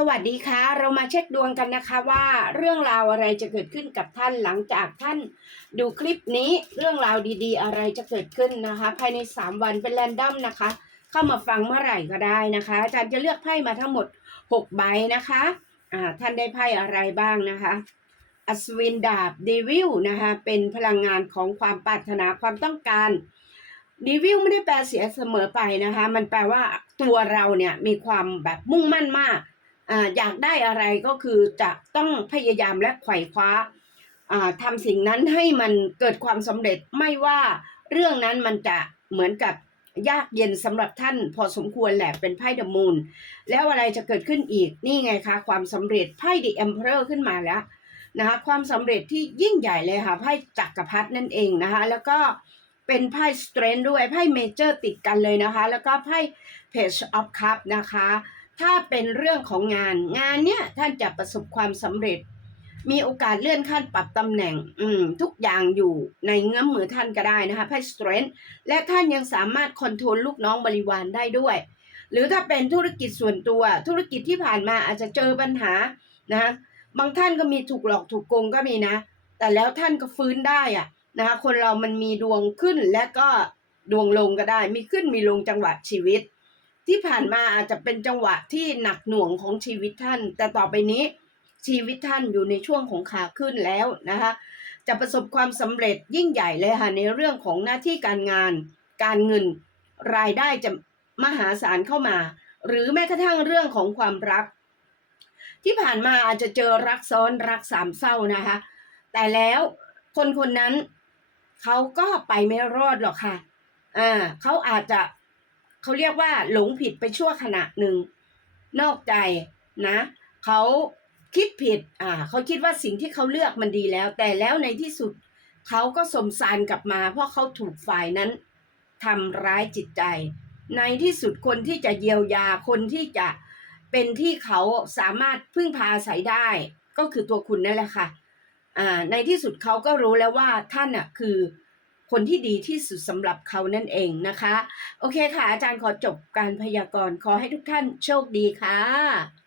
สวัสดีค่ะ เรามาเช็คดวงกันนะคะว่าเรื่องราวอะไรจะเกิดขึ้นกับท่านหลังจากท่านดูคลิปนี้เรื่องราวดีๆ อะไรจะเกิดขึ้นนะคะ ภายใน 3 วันเป็นแรนดอมนะคะ เข้ามาฟังเมื่อไหร่ก็ได้นะคะ อาจารย์จะเลือกไพ่มาทั้งหมด 6 ใบนะคะอ่าท่านได้ไพ่อะไรบ้างนะคะอัศวินดาบเดวิลนะคะเป็นพลังงานของความปรารถนาความต้องการเดวิลไม่ได้แปลเสียเสมอไปนะคะ มันแปลว่าตัวเราเนี่ยมีความแบบมุ่งมั่นมาก อยากได้อะไรก็คือจะต้องพยายามและไขว่คว้าทำสิ่งนั้นให้มันเกิดความสำเร็จไม่ว่าเรื่องนั้นมันจะเหมือนกับยากเย็นสำหรับท่านพอสมควรแหละเป็นไพ่เดอะมูนแล้วอะไรจะเกิดขึ้นอีกนี่ไงคะ ความสำเร็จไพ่ดีเอ็มเพอร์ขึ้นมาแล้วนะคะความสำเร็จที่ยิ่งใหญ่เลยค่ะไพ่จักรพรรดินั่นเองนะคะแล้วก็เป็นไพ่สเตรนด้วยไพ่เมเจอร์ติดกันเลยนะคะ แล้วก็ไพ่เพจออฟคัพนะคะ ถ้าเป็นเรื่องของงาน งานเนี่ยท่านจะประสบความสำเร็จ มีโอกาสเลื่อนขั้นปรับตำแหน่ง อืม ทุกอย่างอยู่ในเงื้อมมือท่านก็ได้นะคะไพ่สเตรนท์และท่านยังสามารถคอนโทรลลูกน้องบริวารได้ด้วย หรือถ้าเป็นธุรกิจส่วนตัว ธุรกิจที่ผ่านมาอาจจะเจอปัญหานะบางท่านก็มีถูกหลอกถูกโกงก็มีนะ แต่แล้วท่านก็ฟื้นได้อะนะคะคนเรามันมีดวงขึ้นและก็ดวงลงก็ได้ มีขึ้นมีลงจังหวะชีวิต ที่ผ่านมาอาจจะเป็นจังหวะที่หนักหน่วงของชีวิตท่าน แต่ต่อไปนี้ชีวิตท่านอยู่ในช่วงของขาขึ้นแล้วนะคะจะประสบความสำเร็จยิ่งใหญ่เลยค่ะในเรื่องของหน้าที่การงาน การเงินรายได้จะมหาศาลเข้ามา หรือแม้กระทั่งเรื่องของความรัก ที่ผ่านมาอาจจะเจอรักซ้อนรักสามเศร้านะคะ แต่แล้วคนคนนั้นเขาก็ไปไม่รอดหรอกค่ะอ่าเขาอาจจะ เขาเรียกว่าหลงผิดไปชั่วขณะหนึ่งนอกใจนะเขาคิดผิดอ่าเขาคิดว่าสิ่งที่เขาเลือกมันดีแล้ว แต่แล้วในที่สุดเขาก็สมสารกลับมา เพราะเขาถูกฝ่ายนั้นทำร้ายจิตใจ ในที่สุดคนที่จะเยียวยาคนที่จะเป็นที่เขาสามารถพึ่งพาอาศัยได้ ก็คือตัวคุณนั่นแหละค่ะอ่าในที่สุดเขาก็รู้แล้วว่าท่านอะคือ คนที่ดีที่สุดสำหรับเขานั่นเองนะคะ โอเคค่ะ อาจารย์ขอจบการพยากรณ์ขอให้ทุกท่านโชคดีค่ะ